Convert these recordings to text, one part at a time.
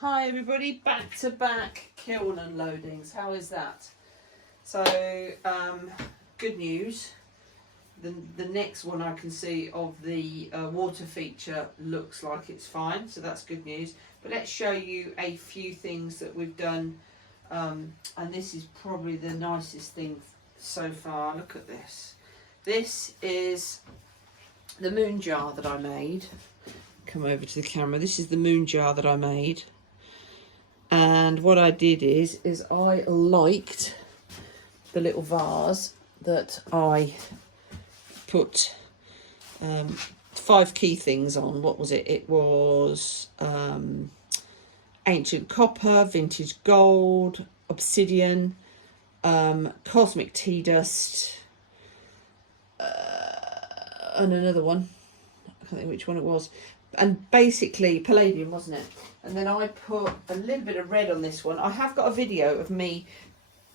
Hi everybody, back to back kiln unloadings. How is that? So good news. The next one I can see of the water feature looks like it's fine, so that's good news. But let's show you a few things that we've done, and this is probably the nicest thing so far. Look at this. This is the moon jar that I made. Come over to the camera. This is the moon jar that I made. And what I did is I liked the little vase that I put 5 key things on. What was it? It was ancient copper, vintage gold, obsidian, cosmic tea dust, and another one. I can't think which one it was. And basically palladium, wasn't it? And then I put a little bit of red on this one. I have got a video of me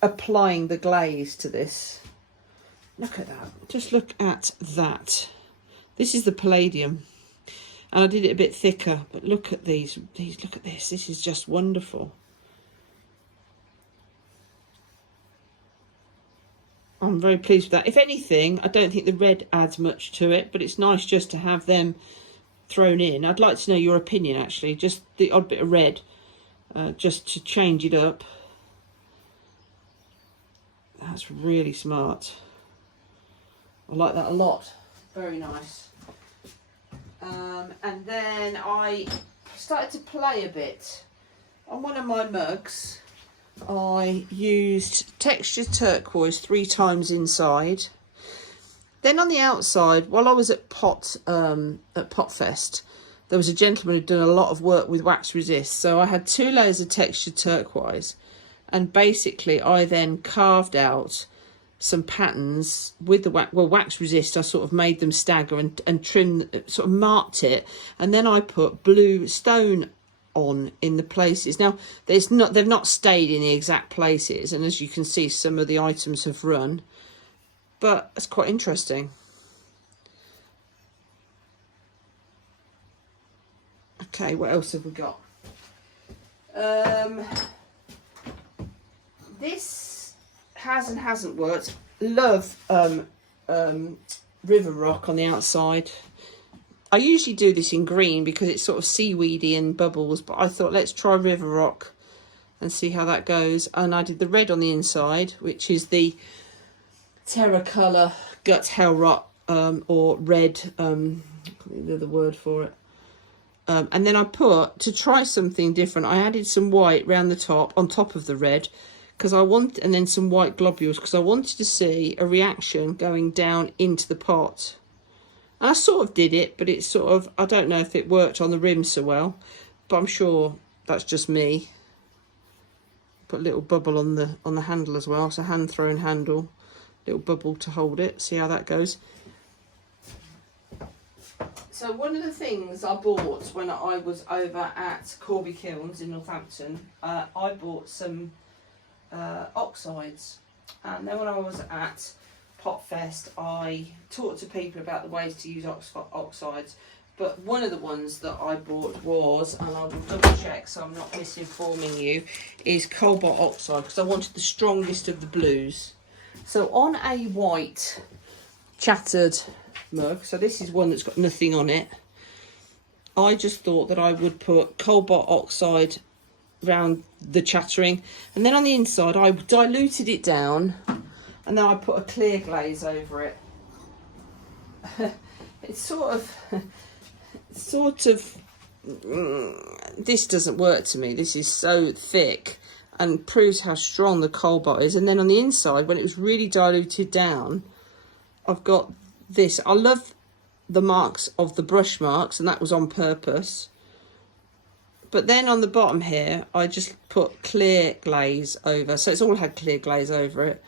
applying the glaze to this. Look at that. Just look at that. This is the palladium. And I did it a bit thicker, but look at these. Look at this. This is just wonderful. I'm very pleased with that. If anything, I don't think the red adds much to it, but it's nice just to have them thrown in. I'd like to know your opinion actually, just the odd bit of red, just to change it up. That's really smart. I like that a lot. Very nice. And then I started to play a bit. On one of my mugs I used textured turquoise 3 times inside. Then on the outside, while I was at Potfest, there was a gentleman who'd done a lot of work with wax resist. So I had 2 layers of textured turquoise, and basically I then carved out some patterns with the wax resist. I sort of made them stagger and trimmed, sort of marked it, and then I put blue stone on in the places. Now they've not stayed in the exact places, and as you can see, some of the items have run. But it's quite interesting. Okay, what else have we got? This has and hasn't worked. Love river rock on the outside. I usually do this in green because it's sort of seaweedy and bubbles, but I thought let's try river rock and see how that goes. And I did the red on the inside, which is the terra colour gut hell rot, or red, the word for it. And then I put, to try something different, I added some white round the top, on top of the red, because and then some white globules, because I wanted to see a reaction going down into the pot. And I sort of did it, but it's sort of, I don't know if it worked on the rim so well, but I'm sure that's just me. Put a little bubble on the handle as well, so hand thrown handle. Little bubble to hold it, see how that goes. So one of the things I bought when I was over at Corby Kilns in Northampton, I bought some oxides, and then when I was at Potfest I talked to people about the ways to use oxides, but one of the ones that I bought was, and I will double check so I'm not misinforming you, is Cobalt oxide, because I wanted the strongest of the blues. So on a white chattered mug, so this is one that's got nothing on it, I just thought that I would put Cobalt oxide around the chattering, and then on the inside I diluted it down, and then I put a clear glaze over it. It's sort of this doesn't work to me. This is so thick and proves how strong the cobalt is. And then on the inside, when it was really diluted down, I've got this. I love the marks of the brush marks, and that was on purpose. But then on the bottom here, I just put clear glaze over. So it's all had clear glaze over it.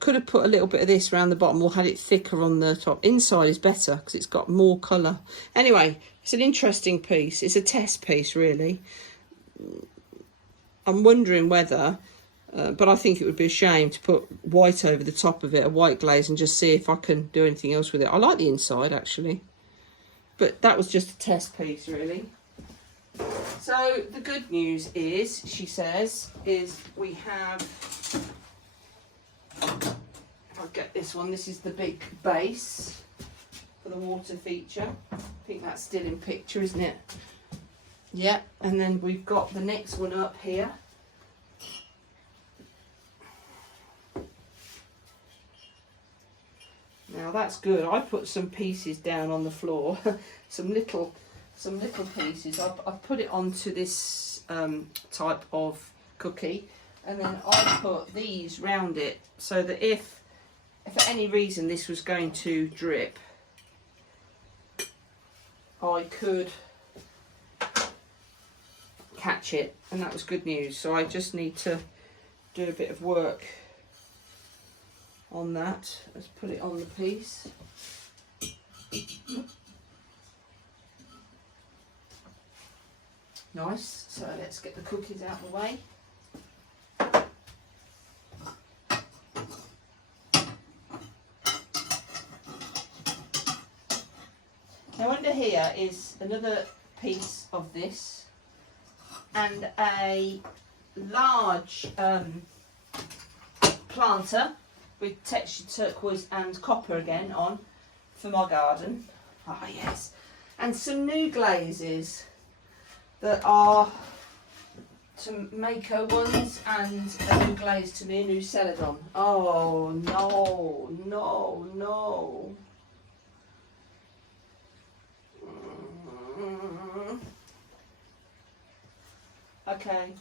Could have put a little bit of this around the bottom, or had it thicker on the top. Inside is better because it's got more colour. Anyway, it's an interesting piece. It's a test piece, really. I'm wondering whether, but I think it would be a shame to put white over the top of it, a white glaze, and just see if I can do anything else with it. I like the inside, actually. But that was just a test piece, really. So the good news is, she says, is we have, I'll get this one, this is the big base for the water feature. I think that's still in picture, isn't it? Yeah, and then we've got the next one up here. Now that's good. I put some pieces down on the floor, some little pieces. I put it onto this type of cookie, and then I put these round it so that if for any reason this was going to drip, I could catch it, and that was good news. So I just need to do a bit of work on that. Let's put it on the piece. Nice. So let's get the cookies out of the way. Now under here is another piece of this and a large planter with textured turquoise and copper again on for my garden. Ah, yes. And some new glazes that are some Mako ones and a new glaze to me, a new Celadon. Oh no, no, no. Okay.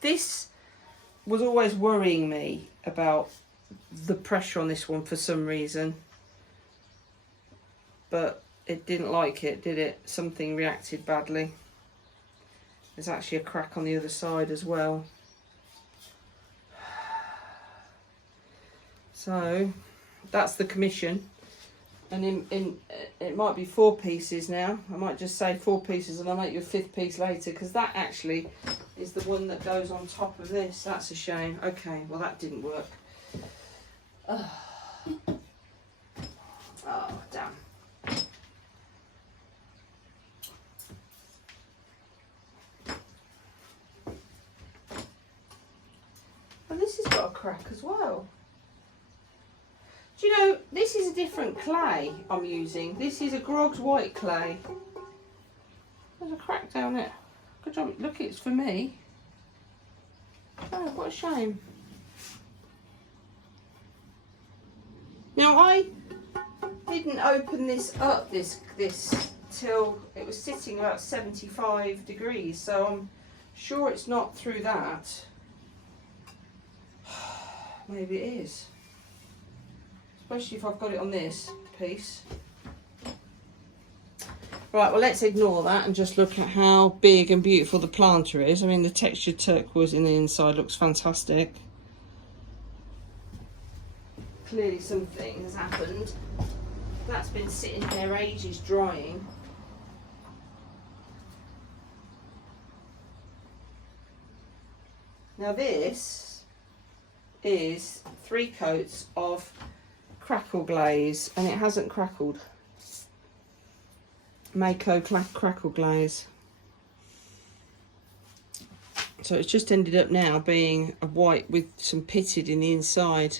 This was always worrying me about the pressure on this one for some reason, but it didn't like it, did it? Something reacted badly. There's actually a crack on the other side as well. So that's the commission, and it might be 4 pieces now. I might just say 4 pieces and I'll make you a 5th piece later, because that actually is the one that goes on top of this. That's a shame. Okay, well that didn't work. Oh, damn. And this has got a crack as well. Do you know, this is a different clay I'm using. This is a Grog's white clay. There's a crack down it. Good job. Look, it's for me. Oh, what a shame. Now, I didn't open this up, this till it was sitting about 75 degrees, so I'm sure it's not through that. Maybe it is. Especially if I've got it on this piece. Right, well let's ignore that and just look at how big and beautiful the planter is. I mean, the textured turquoise in the inside looks fantastic. Clearly something has happened. That's been sitting there ages drying. Now this is 3 coats of crackle glaze, and it hasn't crackled. Mako crackle glaze. So it's just ended up now being a white with some pitted in the inside.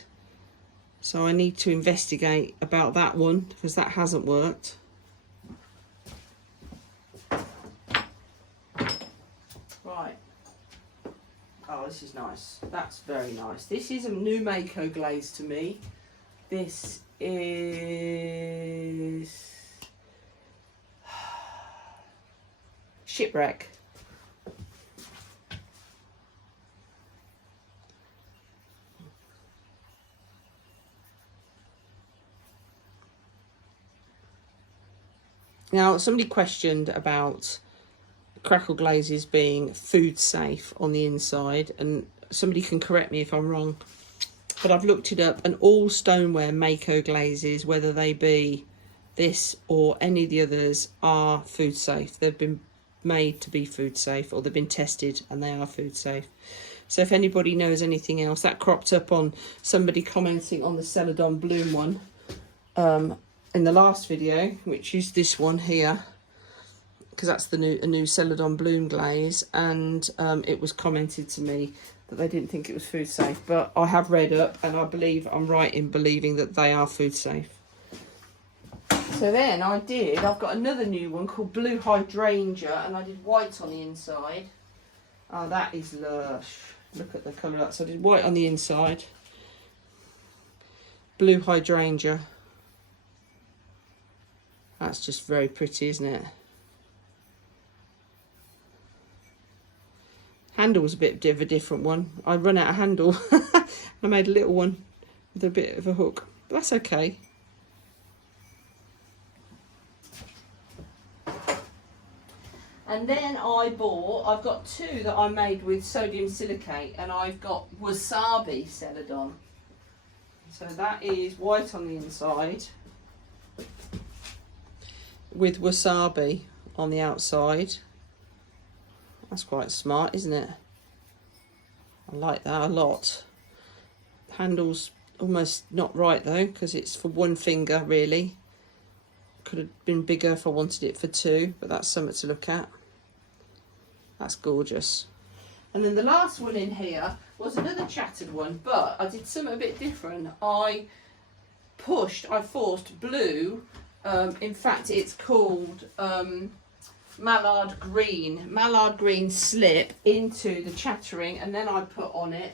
So I need to investigate about that one, because that hasn't worked. Right. Oh, this is nice. That's very nice. This is a new Mako glaze to me. This is Shipwreck. Now, somebody questioned about crackle glazes being food safe on the inside, and somebody can correct me if I'm wrong, but I've looked it up, and all stoneware Mako glazes, whether they be this or any of the others, are food safe. They've been made to be food safe, or they've been tested and they are food safe. So if anybody knows anything else, that cropped up on somebody commenting on the Celadon Bloom one in the last video, which is this one here, because that's the new Celadon Bloom glaze, and it was commented to me that they didn't think it was food safe, but I have read up and I believe I'm right in believing that they are food safe. So then I've got another new one called Blue Hydrangea, and I did white on the inside. Oh, that is lush. Look at the colour of that. So I did white on the inside. Blue Hydrangea. That's just very pretty, isn't it? Handle was a bit of a different one. I run out of handle. I made a little one with a bit of a hook. But that's okay. And then I've got two that I made with sodium silicate, and I've got wasabi Celadon. So that is white on the inside with wasabi on the outside. That's quite smart, isn't it? I like that a lot. Handle's almost not right though, because it's for one finger really. Could have been bigger if I wanted it for two, but that's something to look at. That's gorgeous. And then the last one in here was another chattered one, but I did something a bit different. I forced blue, in fact it's called mallard green slip into the chattering, and then I put on it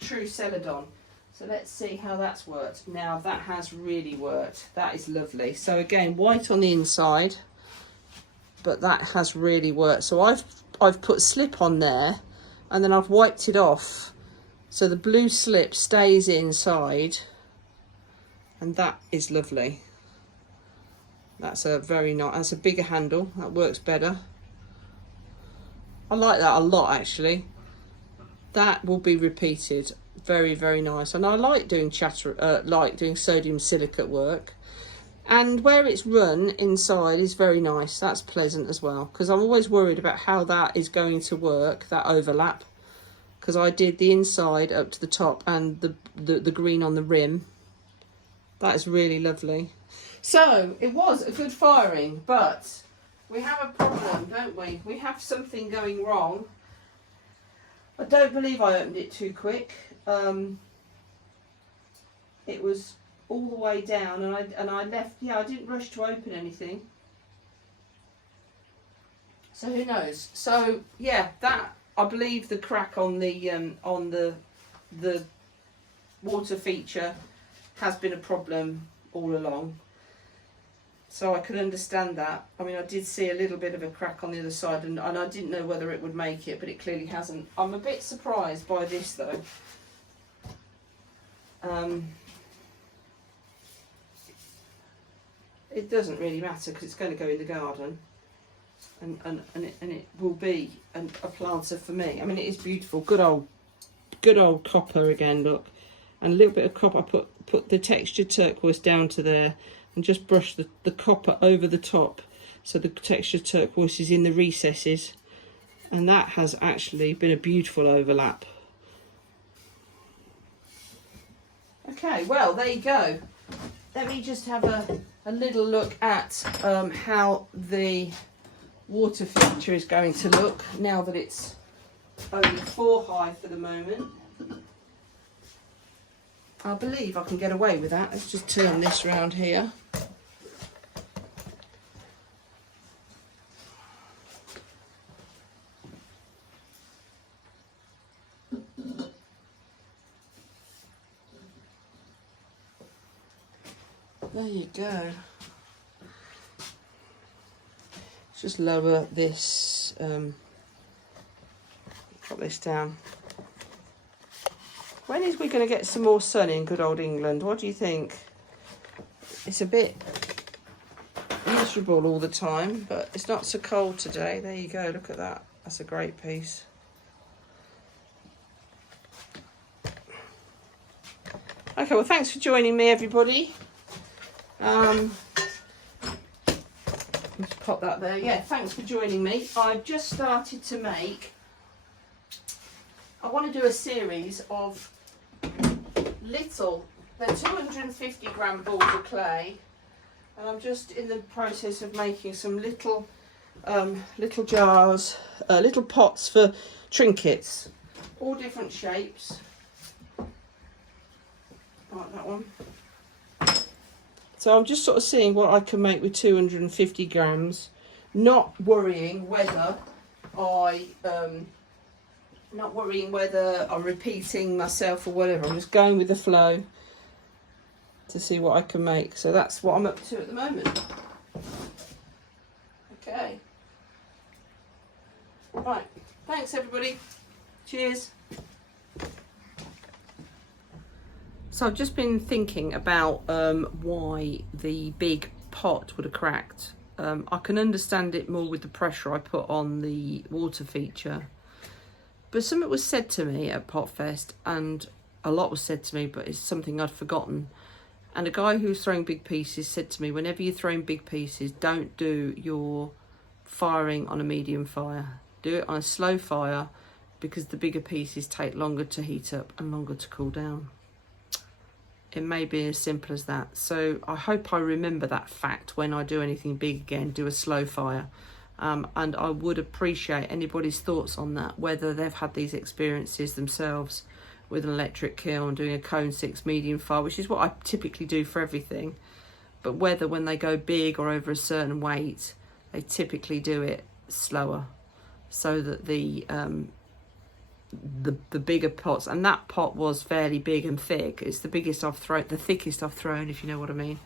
true Celadon. So let's see how that's worked. Now that has really worked. That is lovely. So again, white on the inside, but that has really worked. So I've put slip on there, and then I've wiped it off, so the blue slip stays inside, and that is lovely. That's a very nice, that's a bigger handle, that works better. I like that a lot actually. That will be repeated. Very, very nice. And I like doing sodium silicate work, and where it's run inside is very nice. That's pleasant as well, because I'm always worried about how that is going to work, that overlap, because I did the inside up to the top and the green on the rim. That is really lovely. So it was a good firing, but we have a problem, don't we? We have something going wrong. I don't believe I opened it too quick. It was all the way down, and I left. Yeah, I didn't rush to open anything. So who knows? So yeah, that, I believe the crack on the water feature has been a problem all along. So I can understand that. I mean, I did see a little bit of a crack on the other side, and I didn't know whether it would make it, but it clearly hasn't. I'm a bit surprised by this though. It doesn't really matter because it's going to go in the garden, and it will be a planter for me. I mean, it is beautiful. Good old copper again, look, and a little bit of copper. I put the textured turquoise down to there, and just brush the copper over the top, so the textured turquoise is in the recesses, and that has actually been a beautiful overlap. Okay, well, there you go. Let me just have a little look at how the water feature is going to look now that it's only 4 high for the moment. I believe I can get away with that. Let's just turn this round here. There you go. Let's just lower this, drop this down. When is we going to get some more sun in good old England? What do you think? It's a bit miserable all the time, but it's not so cold today. There you go, look at that. That's a great piece. Okay, well, thanks for joining me, everybody. Let's pop that there. Yeah, thanks for joining me. I've just started to make I want to do a series of little, they're 250 gram balls of clay, and I'm just in the process of making some little little jars, little pots for trinkets, all different shapes, like that one. So I'm just sort of seeing what I can make with 250 grams, not worrying whether I'm repeating myself or whatever. I'm just going with the flow to see what I can make. So that's what I'm up to at the moment. Okay. Right. Thanks, everybody. Cheers. So I've just been thinking about why the big pot would have cracked. I can understand it more with the pressure I put on the water feature. But something was said to me at Potfest, and a lot was said to me, but it's something I'd forgotten. And a guy who was throwing big pieces said to me, whenever you're throwing big pieces, don't do your firing on a medium fire. Do it on a slow fire, because the bigger pieces take longer to heat up and longer to cool down. It may be as simple as that. So I hope I remember that fact when I do anything big again, do a slow fire. And I would appreciate anybody's thoughts on that, whether they've had these experiences themselves with an electric kiln, doing a cone 6 medium fire, which is what I typically do for everything. But whether when they go big or over a certain weight, they typically do it slower, so that the bigger pots, and that pot was fairly big and thick. It's the biggest I've thrown, the thickest I've thrown, if you know what I mean.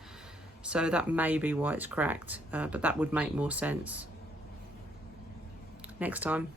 So that may be why it's cracked, but that would make more sense next time.